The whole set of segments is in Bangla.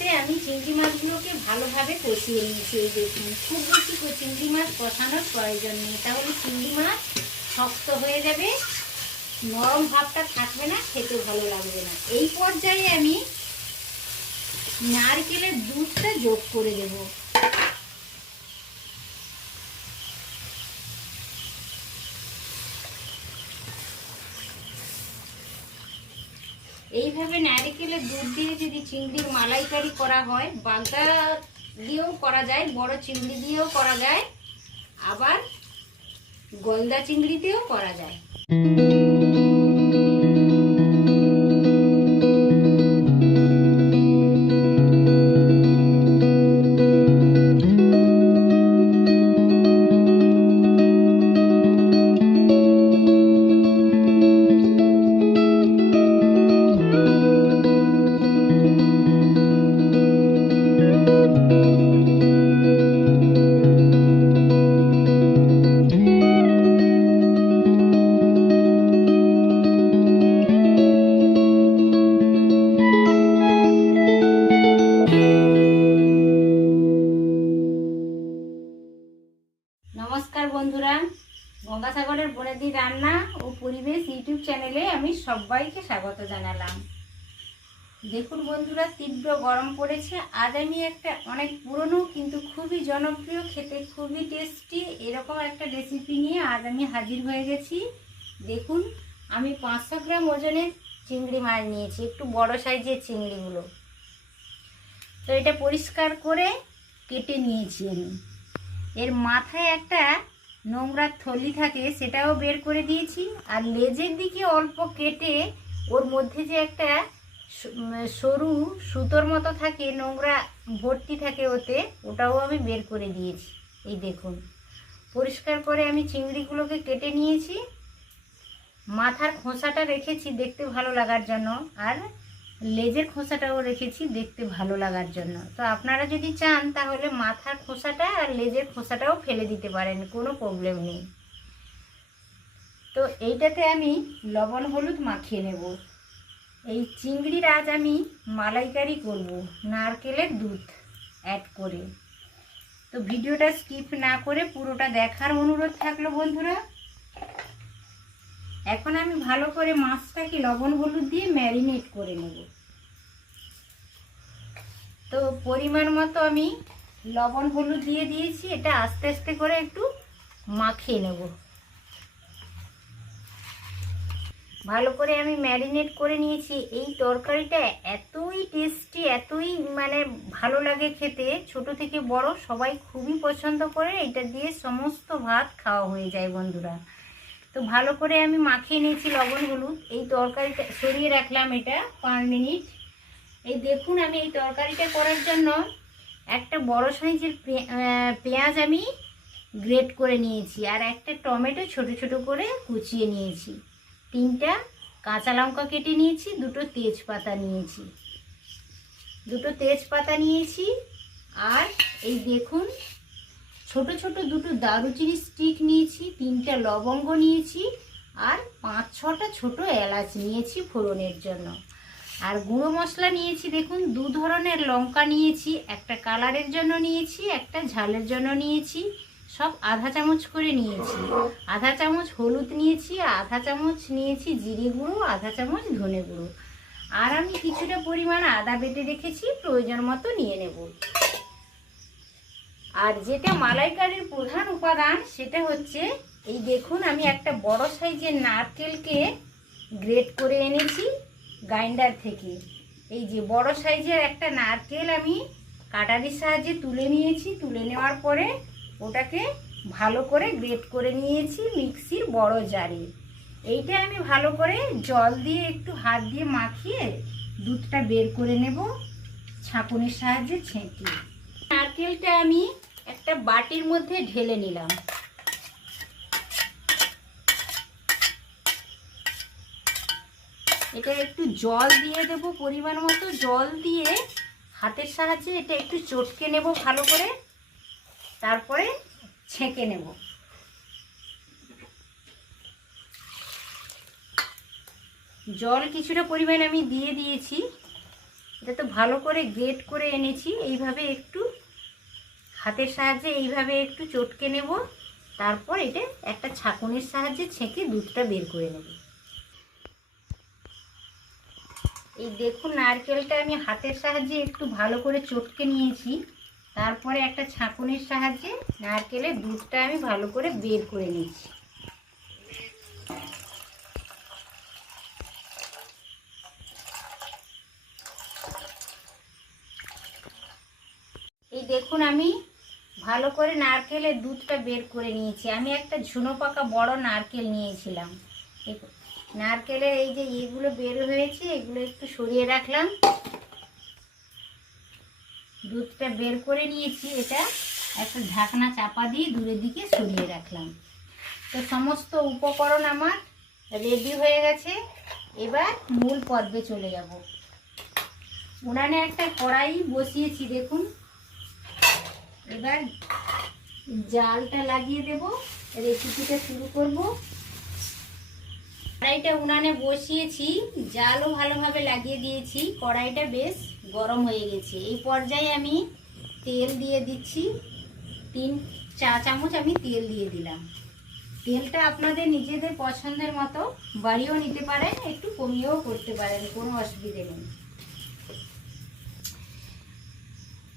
কড়াতে আমি চিংড়ি মাছগুলোকে ভালোভাবে কষিয়ে নিয়েছি। এই দেখুন, খুব বেশি চিংড়ি মাছ কষানোর প্রয়োজন নেই, তাহলে চিংড়ি মাছ শক্ত হয়ে যাবে, নরম ভাবটা থাকবে না, খেতে ভালো লাগবে না। এই পর্যায়ে আমি নারকেলের দুধটা যোগ করে দেব। এইভাবে নারকেলের দুধ দিয়ে যদি চিংড়ির মালাইকারি করা হয়, বাগদা দিয়েও করা যায়, বড় চিংড়ি দিয়েও করা যায়, আবার গলদা চিংড়ি দিয়েও করা যায়। নমস্কার বন্ধুরা, গঙ্গাসাগরের বনেদি রান্না ও পরিবেশ ইউটিউব চ্যানেলে আমি সবাইকে স্বাগত জানালাম। দেখুন বন্ধুরা, তীব্র গরম পড়েছে। আজ আমি একটা অনেক পুরনো কিন্তু খুবই জনপ্রিয়, খেতে খুবই টেস্টি এরকম একটা রেসিপি নিয়ে আজ আমি হাজির হয়ে গেছি। দেখুন, আমি 500 গ্রাম ওজনের চিংড়ি মাছ নিয়েছি, একটু বড় সাইজের চিংড়িগুলো। তো এটা পরিষ্কার করে কেটে নিয়েছি আমি। এর মাথায় একটা নোংরা থলি থাকে, সেটাও বের করে দিয়েছি। আর লেজের দিকে অল্প কেটে ওর মধ্যে যে একটা সরু সুতোর মতো থাকে, নোংরা ভর্তি থাকে ওতে, ওটাও আমি বের করে দিয়েছি। এই দেখুন, পরিষ্কার করে আমি চিংড়িগুলোকে কেটে নিয়েছি। মাথার খোসাটা রেখেছি দেখতে ভালো লাগার জন্য, আর লেজের খোসাটাও রেখেছি দেখতে ভালো লাগার জন্য। তো আপনারা যদি চান তাহলে মাথার খোসাটা আর লেজের খোসাটাও ফেলে দিতে পারেন, কোনো প্রবলেম নেই। তো এইটাতে আমি লবণ হলুদ মাখিয়ে নেব। এই চিংড়ির আজ আমি মালাইকারি করব নারকেলের দুধ অ্যাড করে। তো ভিডিওটা স্কিপ না করে পুরোটা দেখার অনুরোধ থাকলো বন্ধুরা। এখন আমি ভালো করে মাছটাকে লবণ হলুদ দিয়ে ম্যারিনেট করে নেব। তো পরিমাণ মতো আমি লবণ হলুদ দিয়ে দিয়েছি, এটা আস্তে আস্তে করে একটু মাখিয়ে নেব। ভালো করে আমি ম্যারিনেট করে নিয়েছি। এই তরকারিটা এতই টেস্টি, এতই ভালো লাগে খেতে, ছোট থেকে বড় সবাই খুবই পছন্দ করে। এটা দিয়ে সমস্ত ভাত খাওয়া হয়ে যায় বন্ধুরা। তো ভালো করে আমি মাখিয়ে নিয়েছি লবণ হলুদ। এই তরকারিটা সরিয়ে রাখলাম এটা 5 মিনিট। এই দেখুন, আমি এই তরকারিটা করার জন্য একটা বড় সাইজের পেঁয়াজ আমি গ্রেট করে নিয়েছি, আর একটা টমেটো ছোট ছোট করে কুচিয়ে নিয়েছি, 3টা কাঁচা লঙ্কা কেটে নিয়েছি, 2টো তেজপাতা নিয়েছি, আর এই দেখুন ছোট ছোট 2টো দারুচিনি স্টিক নিয়েছি, 3টা লবঙ্গ নিয়েছি, আর 5-6টা ছোট এলাচ নিয়েছি ফোড়নের জন্য। আর গুঁড়ো মশলা নিয়েছি, দেখুন 2 ধরনের লঙ্কা নিয়েছি, একটা কালারের জন্য নিয়েছি, একটা ঝালের জন্য নিয়েছি, সব আধা চামচ করে নিয়েছি। আধা চামচ হলুদ নিয়েছি, আধা চামচ নিয়েছি জিরে গুঁড়ো, আধা চামচ ধনে গুঁড়ো, আর আমি কিছুটা পরিমাণ আদা বেটে রেখেছি, প্রয়োজন মতো নিয়ে নেব। আর যেটা মালাইকারির প্রধান উপাদান সেটা হচ্ছে, এই দেখুন আমি একটা বড় সাইজের নারকেলকে গ্রেট করে এনেছি গ্রাইন্ডার থেকে। এই যে বড় সাইজের একটা নারকেল আমি কাটারির সাহায্যে তুলে নিয়েছি। তুলে নেওয়ার পরে ওটাকে ভালো করে গ্রেট করে নিয়েছি মিক্সির বড় জারে। এইটা আমি ভালো করে জল দিয়ে একটু হাত দিয়ে মাখিয়ে দুধটা বের করে নেব ছাঁকুনির সাহায্যে ছেঁকে। নারকেলটা আমি একটা বাটির মধ্যে ঢেলে নিলাম। এটা একটু জল দিয়ে দেব, পরিমাণ মতো জল দিয়ে হাতের সাহায্যে এটা একটু চটকে নেব ভালো করে, তারপরে ছেঁকে নেব। জল কিছুটা পরিমাণ আমি দিয়ে দিয়েছি। এটা তো ভালো করে গ্রেট করে এনেছি। এইভাবে একটু হাতের সাহায্যে এইভাবে একটু চটকে নেব, তারপর এটা একটা ছাঁকুনির সাহায্যে ছেঁকে দুধটা বের করে নেব। এই দেখুন নারকেলটা আমি হাতের সাহায্যে একটু ভালো করে চটকে নিয়েছি, তারপরে একটা ছাঁকুনির সাহায্যে নারকেলের দুধটা আমি ভালো করে বের করে নিচ্ছি। এই দেখুন আমি ভালো করে নারকেলের দুধটা বের করে নিয়েছি। আমি একটা ঝুনো পাকা বড় নারকেল নিয়েছিলাম। নারকেলের এই যে এগুলো বের হয়েছে, এগুলো একটু সরিয়ে রাখলাম। দুধটা বের করে নিয়েছি, এটা একটা ঢাকনা চাপা দিয়ে দূরের দিকে সরিয়ে রাখলাম। তো সমস্ত উপকরণ আমার রেডি হয়ে গেছে। এবার মূল পর্বে চলে যাব। উনানে একটা কড়াই বসিয়েছি দেখুন। এবার জালটা লাগিয়ে দেব, রেসিপিটা শুরু করব। কড়াইটা উনানে বসিয়েছি, জালও ভালোভাবে লাগিয়ে দিয়েছি। কড়াইটা বেশ গরম হয়ে গেছে। এই পর্যায়ে আমি তেল দিয়ে দিচ্ছি। 3 চা চামচ আমি তেল দিয়ে দিলাম। তেলটা আপনাদের নিজেদের পছন্দের মতো বাড়িয়েও নিতে পারেন, একটু কমিয়েও করতে পারেন, কোনো অসুবিধে নেই।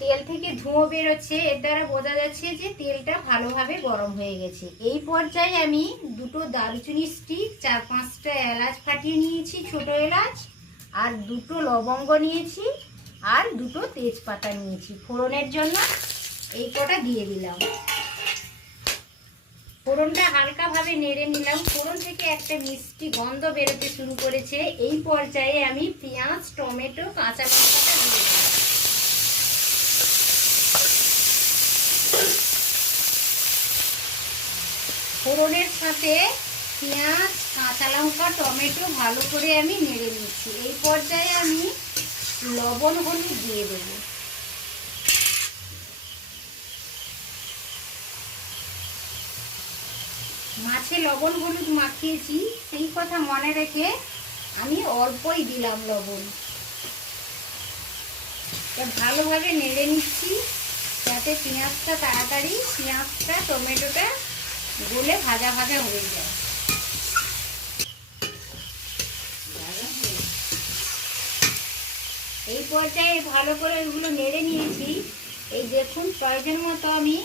তেল থেকে ধোঁয়া বেরোচ্ছে, এর দ্বারা বোঝা যাচ্ছে যে তেলটা ভালোভাবে গরম হয়ে গেছে। এই পর্যায়ে আমি 2টো দারুচিনি স্টিক, 4-5টা এলাচ ফাটিয়ে নিয়েছি, ছোট এলাচ, আর 2টো লবঙ্গ নিয়েছি, আর 2টো তেজপাতা নিয়েছি ফোড়নের জন্য। এই কটা দিয়ে দিলাম। ফোড়নটা হালকাভাবে নেড়ে নিলাম। ফোড়ন থেকে একটা মিষ্টি গন্ধ বেরোতে শুরু করেছে। এই পর্যায়ে আমি পেঁয়াজ, টমেটো, কাঁচা লঙ্কাটা দিয়ে দিলাম। ফোড়নের সাথে পেঁয়াজ, কাঁচা লঙ্কা, টমেটো ভালো করে আমি নেড়ে নিচ্ছি। এই পর্যায়ে আমি লবণ হলুদ দিয়ে দেব। মাছে লবণ হলুদ মাখিয়েছি, সেই কথা মনে রেখে আমি অল্পই দিলাম লবণ। ভালোভাবে নেড়ে নিচ্ছি যাতে পেঁয়াজটা তাড়াতাড়ি টমেটোটা গলে ভাজা ভাজা হয়ে যায়। এই পর্যায়ে ভালো করে এগুলো নেড়ে নিয়েছি। এই দেখুন প্রয়োজন মতো আমি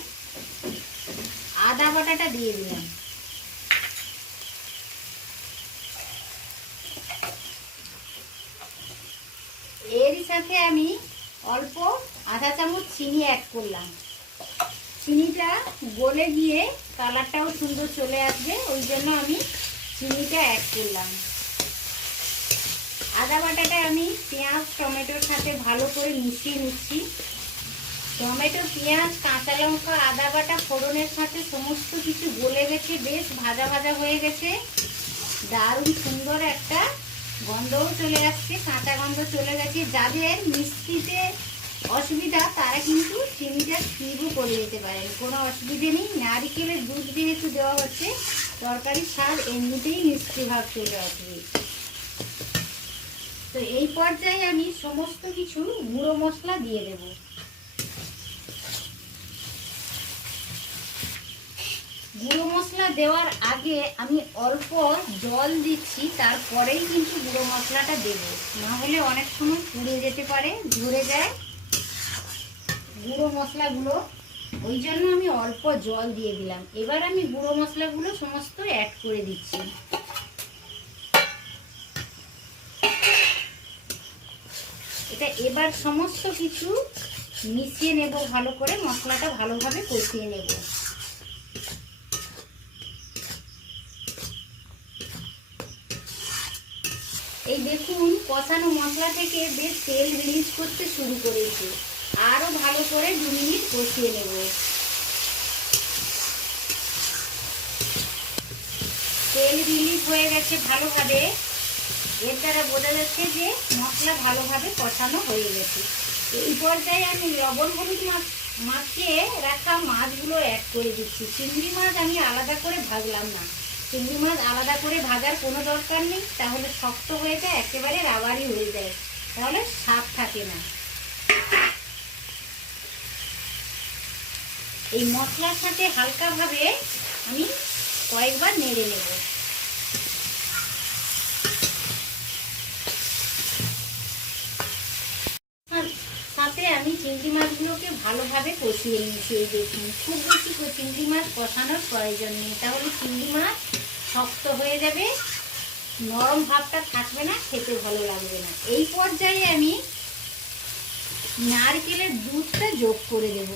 আদা বাটাটা দিয়ে দিলাম। এরই সাথে আমি অল্প আধা চামচ চিনি অ্যাড করলাম। চিনিটা গলে গিয়ে কালারটাও সুন্দর চলে আসবে, ওই জন্য আমি চিনিটা অ্যাড করলাম। আদা বাটাটা আমি পেঁয়াজ টমেটোর সাথে ভালো করে মিশিয়ে নিচ্ছি। টমেটো, পেঁয়াজ, কাঁচা লঙ্কা, আদা বাটা ফোড়নের সাথে সমস্ত কিছু গলে গেছে, বেশ ভাজা ভাজা হয়ে গেছে। দারুণ সুন্দর একটা গন্ধও চলে আসছে, কাঁচা গন্ধ চলে গেছে। যাদের মিষ্টিতে অসুবিধা তারা কিন্তু চিনিটা স্কিপও করে দিতে পারেন, কোনো অসুবিধে নেই। নারকেলের দুধ যেহেতু দেওয়া হচ্ছে, তরকারির স্বাদ এমনিতেই মিষ্টি ভাব চলে আসবে। তো এই পর্যায়ে আমি সমস্ত কিছু গুঁড়ো মশলা দিয়ে দেব। গুঁড়ো মশলা দেওয়ার আগে আমি অল্প জল দিচ্ছি, তারপরেই কিন্তু গুঁড়ো মশলাটা দেব, না হলে অনেক সময় পুড়ে যেতে পারে, ঝরে যায় গুঁড়ো মশলাগুলো, ওই জন্য আমি অল্প জল দিয়ে দিলাম। এবার আমি গুঁড়ো মশলাগুলো সমস্ত অ্যাড করে দিচ্ছি। এটা এবার সমস্ত কিছু মিশিয়ে নেব ভালো করে, মশলাটা ভালোভাবে কষিয়ে নেব। এই দেখুন কষানো মশলা থেকে বেশ তেল রিলিজ করতে শুরু করেছে। আরও ভালো করে 2 মিনিট কষিয়ে নেব। তেল রিলিজ হয়ে গেছে ভালোভাবে, এর দ্বারা বোঝা যাচ্ছে যে মশলা ভালোভাবে কষানো হয়ে গেছে। এই পর্যায়ে আমি লবণ হলুদ মাখিয়ে রাখা মাছগুলো অ্যাড করে দিচ্ছি। চিংড়ি মাছ আমি আলাদা করে ভাজলাম না, চিংড়ি মাছ আলাদা করে ভাজার কোনো দরকার নেই, তাহলে শক্ত হয়ে যায়, একেবারে রাবারি হয়ে যায়। তাহলে স্বাদ থাকে না। এই মশলার সাথে হালকাভাবে আমি কয়েকবার নেড়ে নেব। সাথে আমি চিংড়ি মাছগুলোকে ভালোভাবে কষিয়ে নিয়েছি। এই দেখুন, খুব বেশি চিংড়ি মাছ কষানোর প্রয়োজন নেই, তাহলে চিংড়ি মাছ শক্ত হয়ে যাবে, নরম ভাবটা থাকবে না, খেতে ভালো লাগবে না। এই পর্যায়ে আমি নারকেলের দুধটা যোগ করে দেব।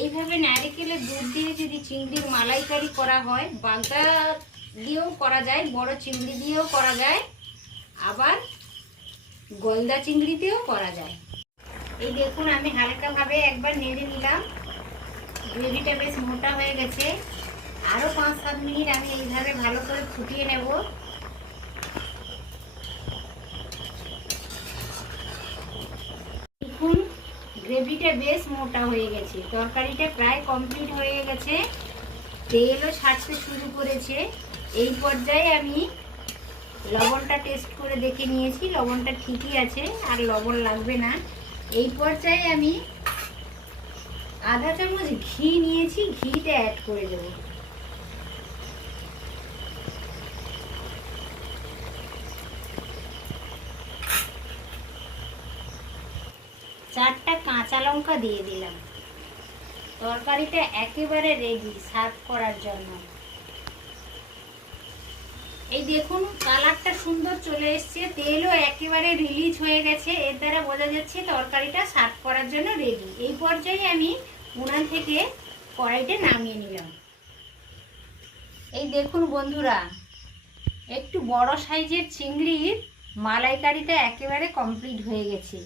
এইভাবে নারকেলের দুধ দিয়ে যদি চিংড়ির মালাইকারি করা হয়, বাগদা দিয়েও করা যায়, বড় চিংড়ি দিয়েও করা যায়, আবার গলদা চিংড়ি দিয়েও করা যায়। এই দেখুন, আমি হালকাভাবে একবার নেড়ে নিলাম। গ্রেভিটা বেশ মোটা হয়ে গেছে। আরও 5-7 মিনিট আমি এইভাবে ভালো করে ফুটিয়ে নেব। দেখুন, গ্রেভিটা বেশ মোটা হয়ে গেছে, তরকারিটা প্রায় কমপ্লিট হয়ে গেছে, তেলও ছাড়তে শুরু করেছে। এই পর্যায়ে আমি লবণটা টেস্ট করে দেখে নিয়েছি, লবণটা ঠিকই আছে, আর লবণ লাগবে না। এই পর্যায়ে আমি আধা চামচ ঘি নিয়েছি, ঘিটা অ্যাড করে দেব। চারটা কাঁচা লঙ্কা দিয়ে দিলাম। তরকারিটা একেবারে রেডি সার্ভ করার জন্য। এই দেখুন, কালারটা সুন্দর চলে এসছে, তেলও একেবারে রিলিজ হয়ে গেছে। এর দ্বারা বোঝা যাচ্ছে তরকারিটা সার্ভ করার জন্য রেডি। এই পর্যায়ে আমি উনান থেকে কড়াইটা নামিয়ে নিলাম। এই দেখুন বন্ধুরা, একটু বড় সাইজের চিংড়ির মালাইকারিটা একেবারে কমপ্লিট হয়ে গেছে।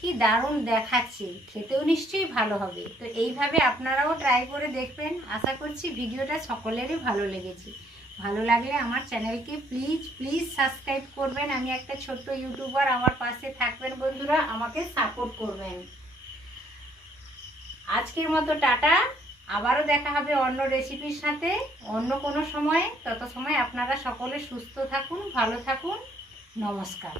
কি দারুণ দেখাচ্ছে, খেতেও নিশ্চয়ই ভালো হবে। তো এইভাবে আপনারাও ট্রাই করে দেখবেন। আশা করছি ভিডিওটা সকলেরই ভালো লেগেছে। ভালো লাগলে আমার চ্যানেলকে প্লিজ সাবস্ক্রাইব করবেন। আমি একটা ছোট্ট ইউটিউবার, আমার পাশে থাকবেন বন্ধুরা, আমাকে সাপোর্ট করবেন। আজকের মতো টাটা। আবারও দেখা হবে অন্য রেসিপির সাথে অন্য কোনো সময়। তত সময় আপনারা সকলে সুস্থ থাকুন, ভালো থাকুন। নমস্কার।